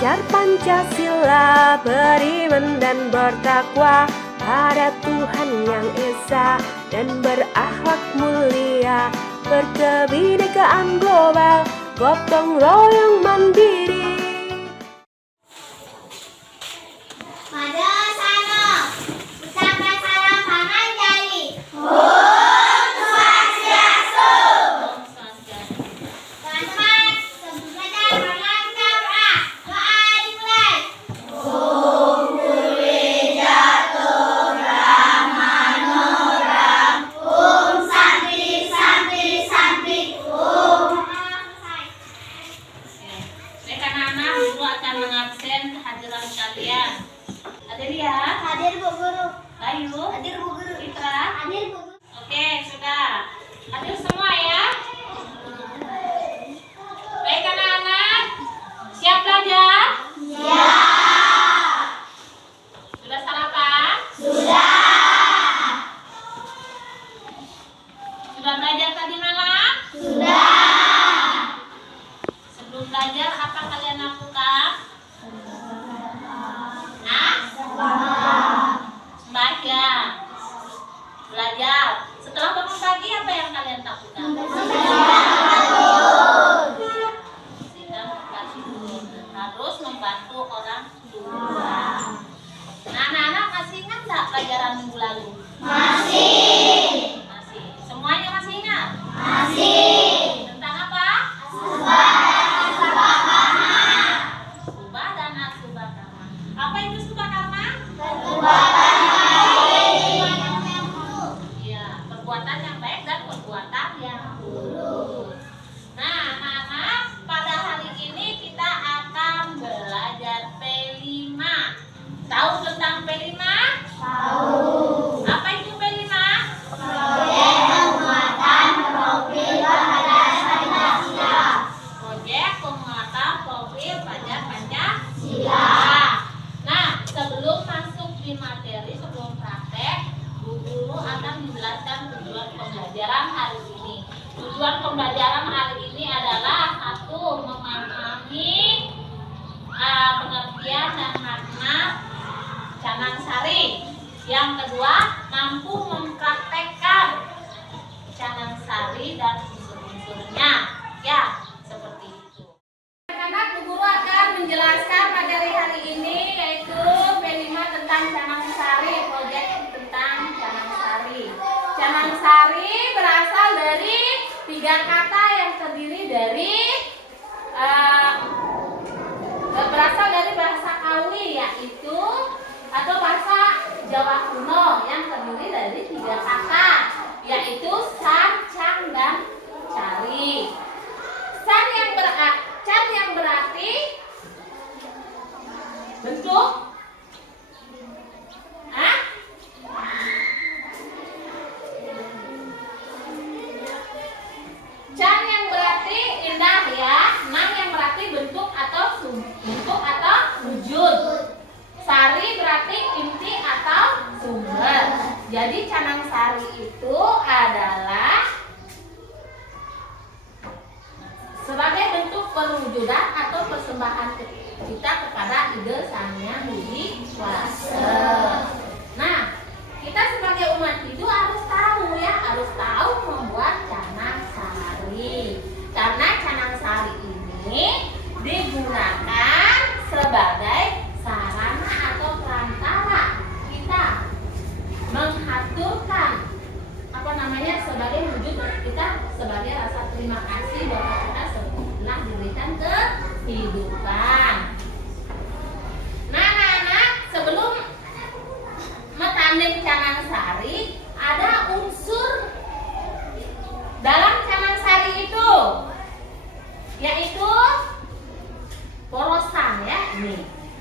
belajar Pancasila, beriman dan bertakwa pada Tuhan yang Esa, dan berakhlak mulia, berkebinekaan global, gotong royong mandiri. Mengabsen kehadiran kalian. Hadir ya? Hadir Bu Guru. Bayu? Hadir Bu Guru. Fitra? Hadir Bu Guru. Oke, sudah. Hadir semua ya? Baik anak-anak, siap belajar? Ya. Sudah sarapan? Sudah. Sudah belajar tadi malam? Sudah. Sebelum belajar apa kalian lakukan? Sembahyang, belajar. Setelah bangun pagi apa yang kalian lakukan? Harus membantu orang tua. Nah, anak-anak masih ingat nggak pelajaran minggu lalu? Masih. Masih. Semuanya masih ingat? Masih. Tentang apa? Subah dan asubakama. Apa itu subakama? Iya, perbuatan yang baik dan perbuatan yang buruk. Nah, anak-anak, pada hari ini kita akan belajar P5. Tahu tentang P5? Tahu. Apa itu P5? Proyek penguatan profil pelajar Pancasila. Proyek penguatan profil pelajar Pancasila. Sila. Nah, sebelum masuk di materi, sebelum praktek, Bu Guru akan menjelaskan tujuan pembelajaran hari ini. Tujuan pembelajaran hari ini adalah satu, memahami pengertian dan makna Canang Sari. Yang kedua, mampu mempraktekkan Canang Sari dan unsur-unsurnya. Ya, seperti itu. Anak-anak, Bu Guru akan menjelaskan materi hari ini, yaitu P5 tentang Canang Sari, proyek tentang Canang Sari. Canang Sari berasal dari 3 kata yang terdiri dari berasal dari bahasa Kawi, yaitu atau bahasa Jawa kuno yang terdiri dari 3 kata, yaitu san, cang, dan cari. San yang berarti bentuk, Can yang berarti indah ya, nang yang berarti bentuk atau wujud, sari berarti inti atau sumber. Jadi Canang Sari itu adalah sebagai bentuk perwujudan atau persembahan kita kepada ide Sang Hyang Widi Wasa. Nah, kita sebagai umat Hindu harus tahu ya, harus tahu membuat Canang Sari. Karena Canang Sari ini digunakan sebagai sarana atau perantara kita menghaturkan sebagai wujud kita sebagai rasa terima kasih bahwa kita telah diberikan kehidupan. Nah, anak-anak, sebelum metanding Canang Sari, ada unsur dalam Canang Sari itu, yaitu porosan ya.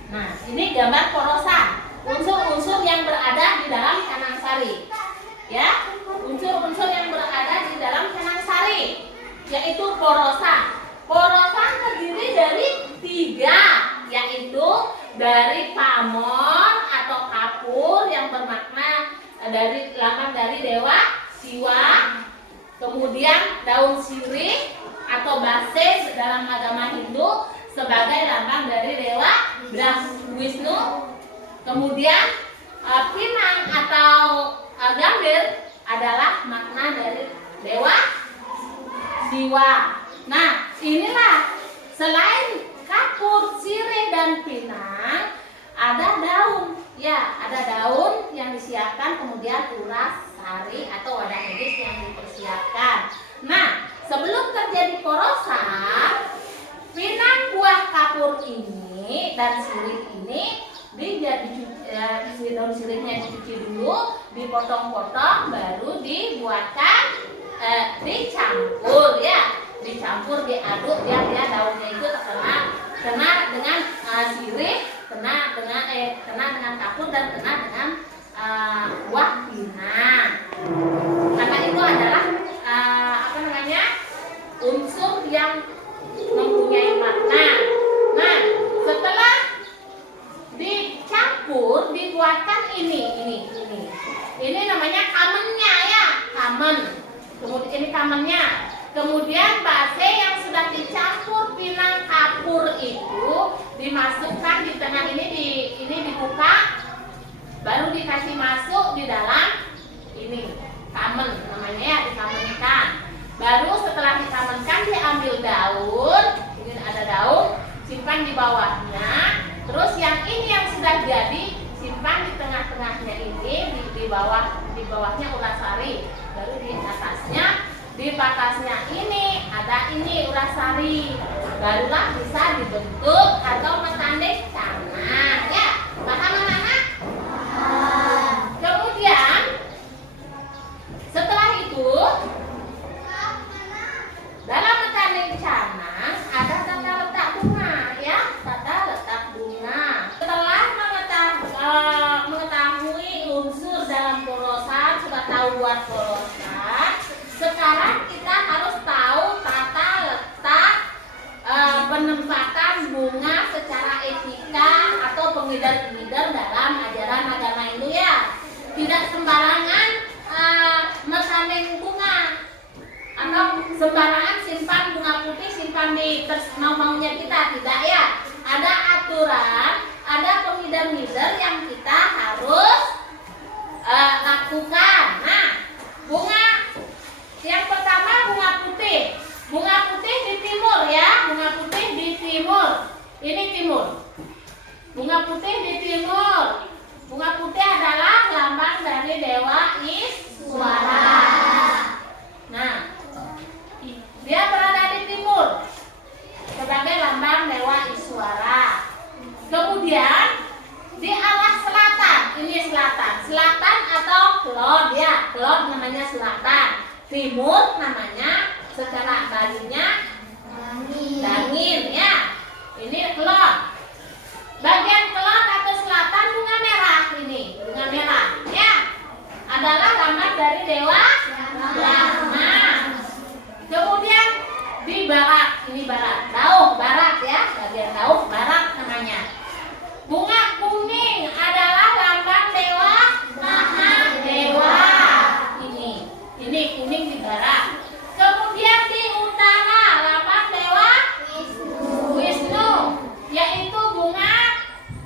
Nah, ini gambar porosan, unsur-unsur yang berada di dalam Canang Sari. Ya, unsur-unsur yang berada di dalam Canang Sari, yaitu porosan. Porosan terdiri dari 3, yaitu dari pamor atau kapur yang bermakna dari lambang dari dewa Siwa, kemudian daun sirih atau base dalam agama Hindu sebagai lambang dari dewa Wisnu. Kemudian pinang atau gambir adalah makna dari dewa Siwa. Nah, inilah selain kapur, sirih dan pinang, ada daun. Ya, ada daun yang disiapkan, kemudian uras, sari atau wadah medis yang dipersiapkan. Nah, sebelum terjadi porosan, pinang buah kapur ini dan sirih ini daun sirihnya dicuci dulu, dipotong-potong, baru dibuatkan dicampur ya, dicampur, diaduk biar dia daunnya itu kena dengan sirih, kena dengan kapur dan kena dengan buah pinang. Karena itu adalah unsur yang mempunyai makna. Nah, setelah dicampur dibuatkan ini namanya kamennya ya, kamen. Kemudian ini kamennya. Kemudian base yang sudah dicampur pinang kapur itu dimasukkan di tengah ini dibuka, baru dikasih masuk di dalam ini kamen namanya ya, dikamenkan. Baru setelah dikamenkan diambil daun, ini ada daun, simpan di bawahnya. Terus yang ini yang sudah jadi simpan di tengah-tengahnya ini, di bawahnya ulas sari. Baru di batasnya ini ada ulas sari. Barulah bisa dibentuk atau metandek tanah ya. Paham anak-anak? Kemudian setelah itu dalam metandek canang ada tata letak bunga ya, tata letak bunga. Setelah mengetahui unsur dalam porosan, sudah tahu buat porosan, sekarang kita harus tahu tata letak penempatan bunga secara etika atau pengedar-pengedar dalam ajaran agama Hindu ya. Tidak sembarangan metandeng bunga atau sembarangan simpan bunga putih, simpan di mau-maunya kita, tidak ya. Ada aturan, ada pengedar-pengedar yang kita harus lakukan. Nah, bunga yang pertama bunga putih. Bunga putih di timur ya, bunga putih di timur. Ini timur. Bunga putih di timur. Bunga putih adalah lambang dari dewa Iswara. Nah, dia berada di timur sebagai lambang dewa Iswara. Kemudian di arah selatan, ini selatan. Selatan atau kelon ya, kelon namanya selatan. Timur namanya secara balinya dangin ya. Ini kelon. Bagian kelon atau selatan bunga merah ini, bunga merah ya. Adalah lambang dari dewa Brahma. Kemudian di barat, ini barat, dauh barat ya, bagian dauh barat namanya. Bunga kuning adalah lambang dewa Mahadewa. Ini kuning di barat. Kemudian di utara lambang dewa Wisnu, yaitu bunga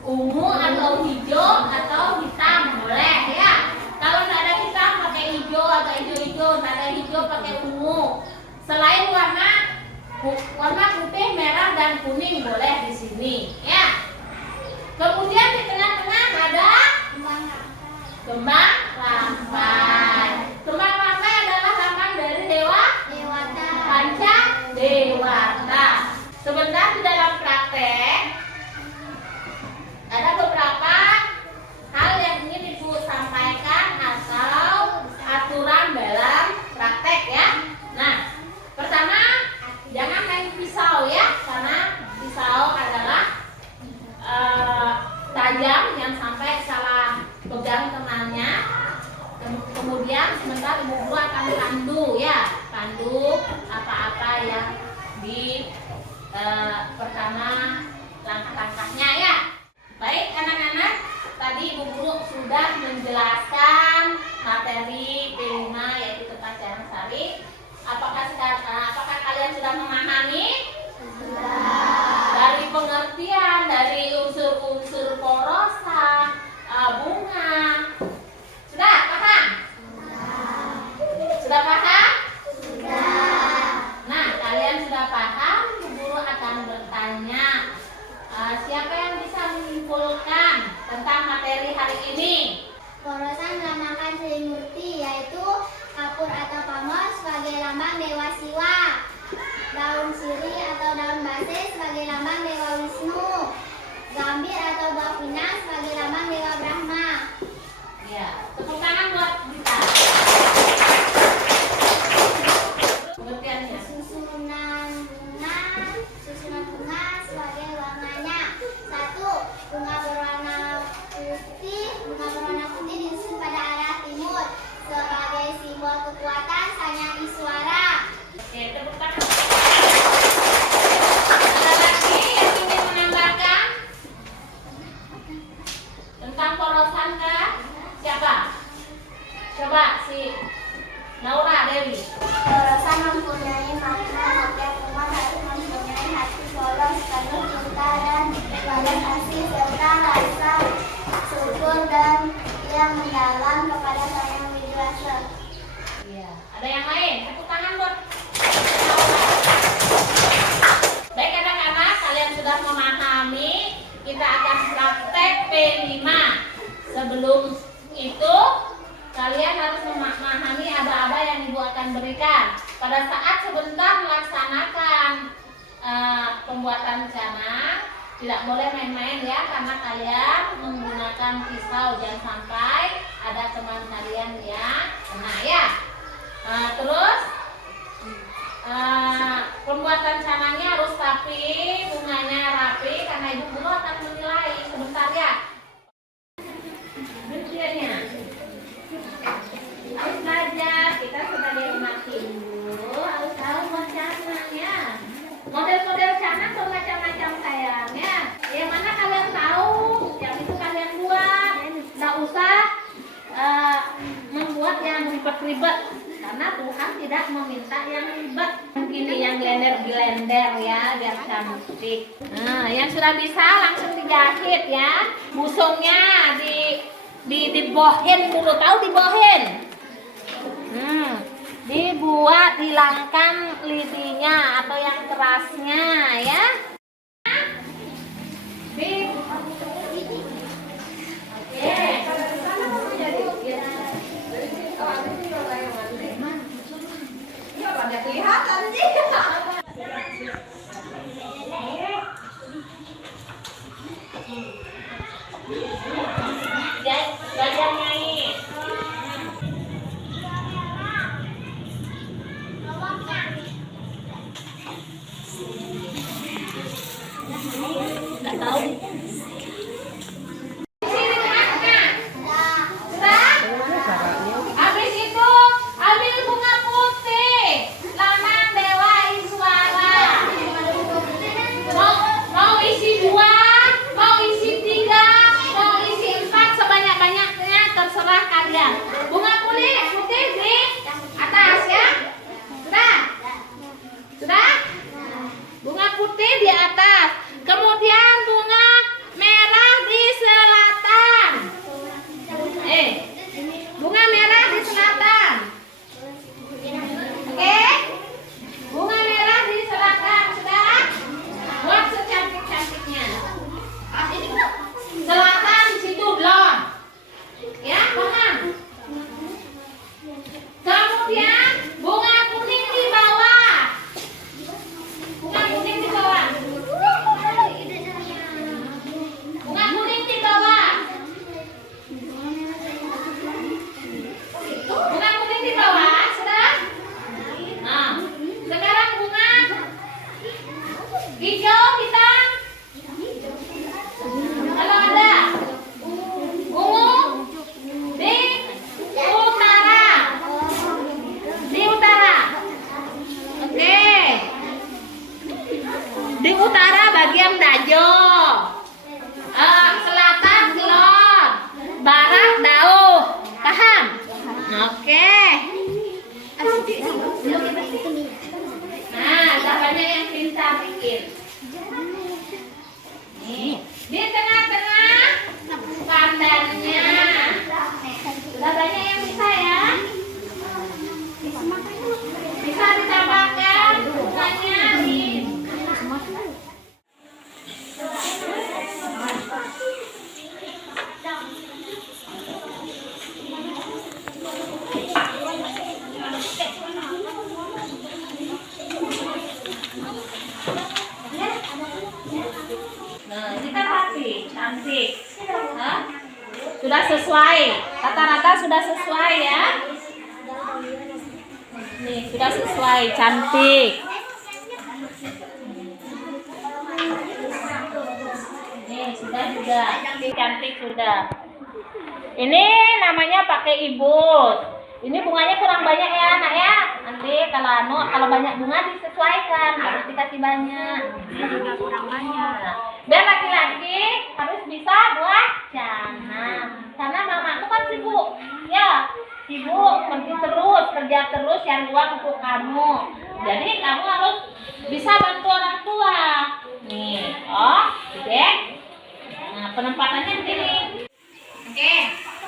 ungu atau hijau atau hitam boleh ya. Kalau tidak ada hitam pakai hijau, agak hijau-hijau, tidak ada hijau pakai ungu. Selain warna putih, merah dan kuning boleh di sini ya. Kemudian di tengah-tengah ada kembang rampai. Kembang rampai adalah lambang dari dewa Panca Dewata. Sebentar di dalam praktek ada beberapa hal yang ingin Ibu sampaikan atau aturan dalam praktek ya. Nah, pertama jangan main pisau ya, karena pisau adalah Siapa yang bisa menyimpulkan tentang materi hari ini? Porosan melambangkan Trimurti, yaitu kapur atau pamor sebagai lambang Dewa Siwa, daun siri atau daun base sebagai lambang Dewa Wisnu, gambir atau buah pinang sebagai lambang Dewa Brahma. Ya, tepuk tangan buat kita. Pengertiannya. Susunan bunga sebagai warnanya. 1. Bunga berwarna putih disusun pada arah timur sebagai simbol kekuatan Sang Iswara. Oke, tepuk tangan. Ada lagi yang ingin menambahkan tentang porosan kah? Siapa? Coba si Naura Dewi. Porosan mempunyai makna setiap umat harus mempunyai hati polos, penuh cinta dan badan asih serta rasa syukur dan yang mendalam kepada Sang Yang Widi Wasa. Iya. Ada yang lain? Tepuk tangan buat Naura. Baik anak-anak, kalian sudah memahami. Kita akan praktek P5. Sebelum itu, kalian harus memahami aba-aba yang ibu akan berikan. Pada saat sebentar melaksanakan pembuatan canang, tidak boleh main-main ya, karena kalian menggunakan pisau, jangan sampai ada teman kalian yang kena ya. Terus pembuatan canangnya harus rapi, bunganya rapi, karena ibu guru akan menilai sebentar ya. Berikutnya harus belajar, kita sebagai umat Hindu harus tahu buat canang ya. Model-model canang bermacam-macam sayangnya. Yang mana kalian tahu, yang itu kalian buat. Nggak usah membuat yang ribet-ribet, karena Tuhan tidak meminta yang ribet. Gini yang blender ya, biar cantik. Nah, yang sudah bisa langsung dijahit ya. Busungnya dibohin dulu, tahu dibohin? Dibuat, hilangkan lidinya atau yang kerasnya ya. Kelihatan sih. Belajar nyanyi. Nggak tahu. Sini tengah-tengah. Sudah? Habis itu ambil bunga putih, lambang Dewa Iswara. Mau isi 2, mau isi 3, mau isi 4, sebanyak-banyaknya terserah kalian. Bunga putih di atas ya. Sudah? Sudah? Bunga putih di atas. Kemudian bunga merah di selatan. Bunga merah di selatan. Oke? Bunga merah di selatan. Sudah? Buat secantik-cantiknya. Selatan situ belum. Ya, paham? Kemudian bunga kuning di bawah. Bunga kuning di bawah. Bunga kuning di bawah. Bunga kuning di bawah, sudah? Nah, sekarang bunga hijau hitam. Kalau ada ungu di utara. Di utara. Oke. Di utara bagian dajo. Selatan gelon. Barat dauh. Paham? Oke. Nah, udah banyak yang pintar bikin. Nih, di tengah-tengah pandannya. Udah banyak yang bisa ya. Bisa ditambahkan bunganya di Nah, ini kan rapi, cantik. Hah? Sudah sesuai, rata-rata sudah sesuai ya. Nih, sudah sesuai, cantik. Nih, sudah juga, cantik sudah. Ini namanya pakai ibut. Ini bunganya kurang banyak ya, Nak ya. Nanti kalau banyak bunga disesuaikan, harus dikasih banyak. Juga kurang banyak. Dan laki-laki harus bisa buat canang. Karena mama tuh kan sibuk, ya, sibuk kerja terus cari uang untuk kamu. Jadi kamu harus bisa bantu orang tua. Nih, dek. Nah, penempatannya begini. Oke,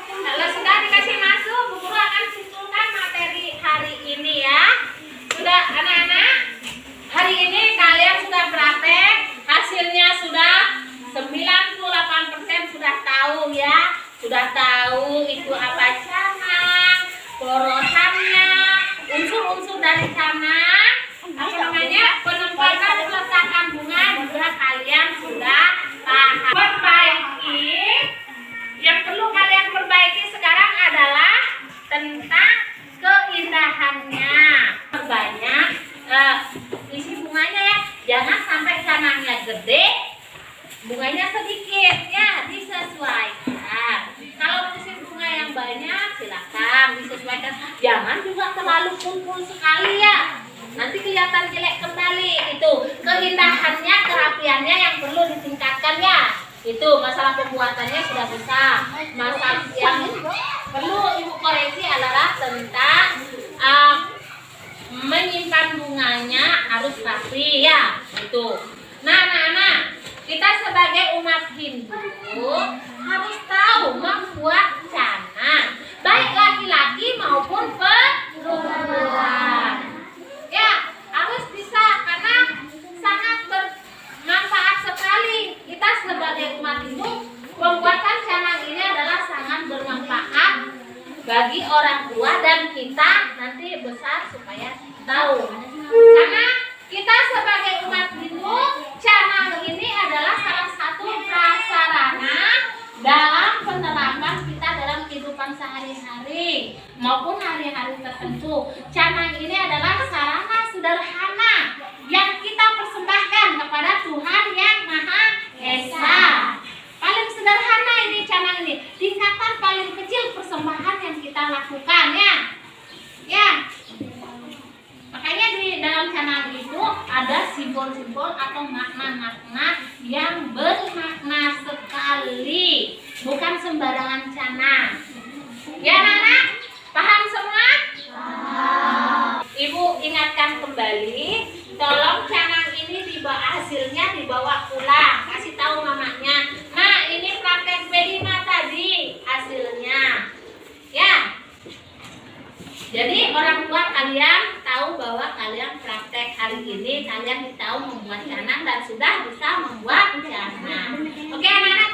kalau sudah dikasih masuk, Bu Guru akan simpulkan materi hari ini ya. Sudah anak-anak, hari ini kalian sudah praktek, hasilnya sudah 98% sudah tahu ya. Sudah tahu itu apa canang, porosannya, unsur-unsur dari canang, apa namanya, penempatan peletakan bunga juga kalian sudah paham. Perbaiki. Yang perlu kalian perbaiki sekarang adalah tentang keindahannya. Perbanyak isi bunganya ya. Jangan sampai canangnya gede, bunganya sedikit ya, disesuaikan. Kalau isi bunga yang banyak silakan disesuaikan. Jangan juga terlalu kumpul sekali ya. Nanti kelihatan jelek kembali. Itu keindahannya, kerapiannya yang perlu ditingkatkan ya. Itu masalah pembuatannya sudah bisa. Masalah yang perlu ibu koreksi adalah tentang menyimpan bunganya harus rapi ya. Itu. Nah, anak-anak, kita sebagai umat Hindu harus tahu membuat canang, baik laki-laki maupun perempuan. Ya, harus bisa karena sangat bermanfaat sekali. Kita sebagai umat Hindu, pembuatan canang ini adalah sangat bermanfaat bagi orang tua dan kita nanti besar supaya tahu. Karena kita sebagai umat Hindu, canang ini adalah salah satu prasarana dalam penerapan kita dalam kehidupan sehari-hari maupun hari-hari tertentu. Canang ini adalah sarana sederhana yang kita persembahkan kepada Tuhan Yang Maha Esa. Paling sederhana ini canang ini, tingkatan paling kecil persembahan yang kita lakukan ya. Ya. Makanya di dalam canang itu ada simbol-simbol atau makna-makna yang bermakna sekali, bukan sembarangan canang. Ya, anak-anak, paham semua? Ibu ingatkan kembali, tolong canang ini hasilnya dibawa pulang, kasih tahu mamanya. Nah, ini praktek Bedima tadi hasilnya. Ya. Jadi orang tua kalian tahu bahwa kalian praktek hari ini, kalian tahu membuat canang dan sudah bisa membuat canang. Oke, anak-anak.